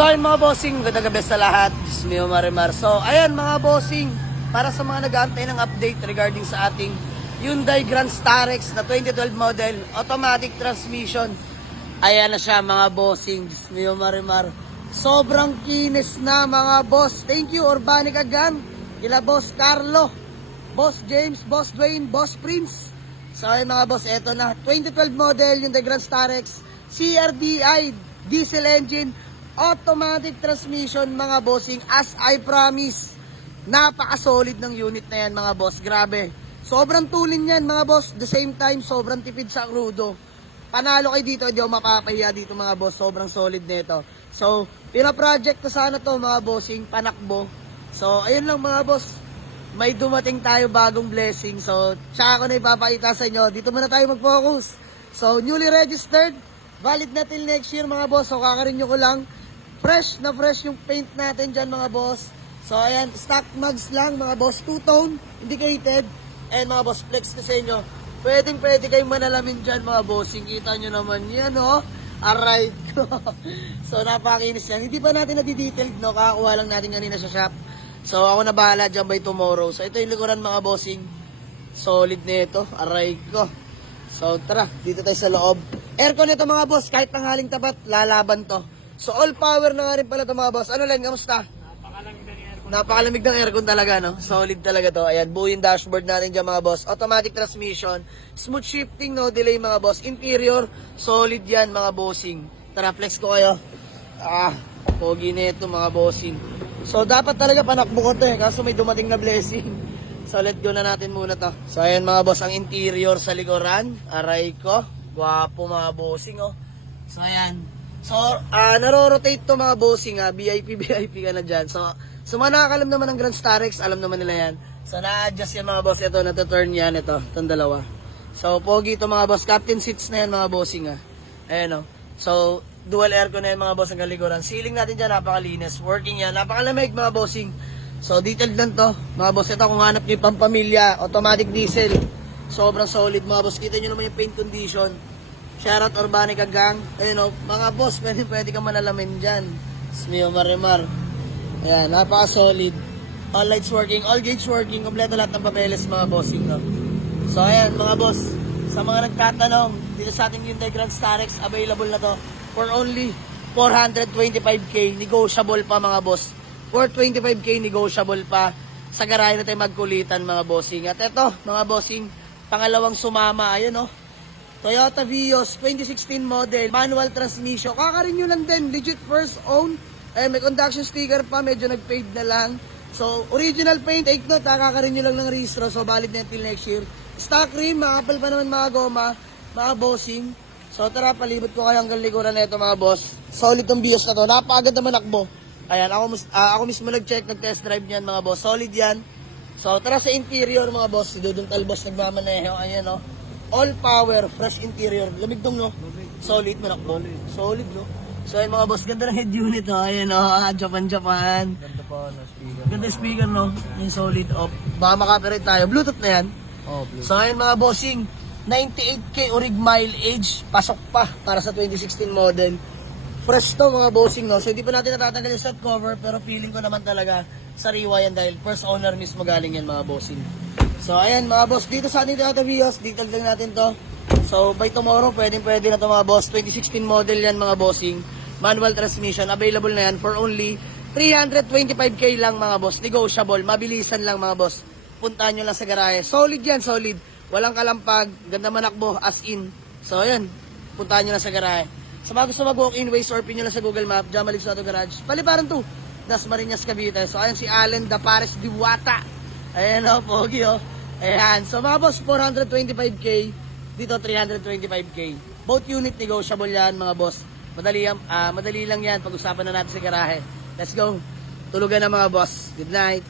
So ayun mga bossing, ganda gabi sa lahat. Dismiyo Marimar. So ayan mga bossing, para sa mga nag-aantay ng update regarding sa ating Hyundai Grand Starex na 2012 model, automatic transmission. Ayan na siya mga bossing, Dismiyo Marimar. Sobrang kinis na mga boss. Thank you Urbanic Agam, kila Boss Carlo, Boss James, Boss Dwayne, Boss Prince. So ayun mga boss, eto na 2012 model Hyundai Grand Starex, CRDI, diesel engine, automatic transmission mga bossing, as I promise. Napaka-solid ng unit na yan mga boss, grabe. Sobrang tulin yan mga boss, the same time sobrang tipid sa crudo. Panalo kayo dito, hindi ako mapapahiya dito mga boss, sobrang solid nito. So, pina-project ko sana to mga bossing, panakbo. So, ayun lang mga boss, may dumating tayo bagong blessing. So, tsaka ko na ipapakita sa inyo, dito muna tayo mag-focus. So, newly registered, valid na till next year mga boss. So, kakarenew ko lang. Fresh na fresh yung paint natin dyan mga boss. So ayan, stock mugs lang mga boss, two-tone, indicated. And mga boss, flex ko sa inyo, pwede kayong manalamin dyan mga bossing. Kita nyo naman yan, oh. Alright. So napakinis yan. Hindi pa natin na-detailed, no? Kakakuha lang natin kanina sa shop. So ako na bahala dyan by tomorrow. So ito yung likuran mga bossing. Solid na ito. Alright ko. So tara, dito tayo sa loob. Aircon nito mga boss, kahit tanghaling tapat, lalaban to. So all power na nga rin pala ito mga boss. Ano lang, kamusta? Napakalamig ng aircon talaga, no? Solid talaga to. Ayan, buo yung dashboard natin dyan mga boss. Automatic transmission, smooth shifting, no delay mga boss. Interior, solid yan mga bossing. Tara, flex ko kayo. Pogi na ito mga bossing. So dapat talaga panakbo ko to eh, kaso may dumating na blessing. So let go na natin muna to. So ayan mga boss, ang interior sa likuran. Aray ko, gwapo mga bossing, oh. So ayan. So, naro-rotate to mga bossing, VIP ka na dyan. So mga nakakalam naman ng Grand Starex, alam naman nila yan. So, na-adjust yan mga boss. Ito, na-turn yan. Ito, itong dalawa. So, pogi ito mga boss. Captain seats na yan mga bossing, Ayan, oh. So, dual aircon na yan mga boss ang kaliguran. Ceiling natin dyan, napakalinis. Working yan, napakalamig mga bossing. So, detailed lang to. Mga boss, ito kung hanap nyo yung pampamilya, automatic diesel. Sobrang solid mga boss. Kita nyo naman yung paint condition. Shoutout Urbanic Gang. Ayun o, mga boss, pwede ka manalamin dyan. Dismiyo Marimar. Ayan, napaka-solid. All lights working, all gates working. Kompleto lahat ng papeles mga bossing, no? So ayan, mga boss, sa mga nagtatanong, dito sa ating Hyundai Grand Starex, available na to for only 425k. Negotiable pa mga boss. 425k, negotiable pa. Sa garahe na tayo magkulitan mga bossing. At eto, mga bossing, pangalawang sumama. Ayun o. Toyota Vios 2016 model, manual transmission. Kaka-renew lang din, legit first own. May conduction sticker pa, medyo nag-fade na lang. So, original paint, 8 note, kaka-renew lang ng registro. So, valid na till next year. Stock rim, makapal pa naman mga goma, mga bossing. So, tara, palibot ko kayo hanggang likuran na ito mga boss. Solid tong Vios na to, napakaganda manakbo. Ayan, ako mismo nag-check, nag-test drive niyan mga boss. Solid yan. So, tara sa interior mga boss. Si Dudong Talbos nagmamaneho. Ayan, no. All power, fresh interior. Lamig dong, no? Solid, manakbo. Solid, no? So, ayun mga boss, ganda ng head unit, oh. Ayan, oh. Japan. Ganda pa na speaker. Ganda yung speaker, no? Yung solid, oh. Baka makapirate tayo. Bluetooth na yan. Oh, Bluetooth. So, ayun mga bossing, 98k orig mileage. Pasok pa para sa 2016 model. Fresh to mga bossing, no? So, hindi pa natin natatanggal yung set cover, pero feeling ko naman talaga sariwa yan dahil first owner mismo galing yan mga bossing. So, ayan mga boss, dito sa ating Toyota Vios, detail lang natin to. So, by tomorrow, pwede na to mga boss. 2016 model yan mga bossing. Manual transmission, available na yan for only 325k lang mga boss. Negotiable, mabilisan lang mga boss. Puntahan nyo lang sa garahe. Solid yan, solid. Walang kalampag, ganda manakbo, as in. So, ayan, puntahan nyo lang sa garahe. Sa mga gusto mag-walk-in ways, or pin nyo lang sa Google Map, Jamalig Auto Garage. Paliparan to, Dasmariñas, Cavite. So, ayan si Allen Dapares Diwata. Ayan o, pogi o. Ayan. So mga boss, 425k. Dito 325k. Both unit negotiable yan mga boss. Madali lang yan. Pag-usapan na natin sa garahe. Let's go. Tulugan na mga boss. Good night.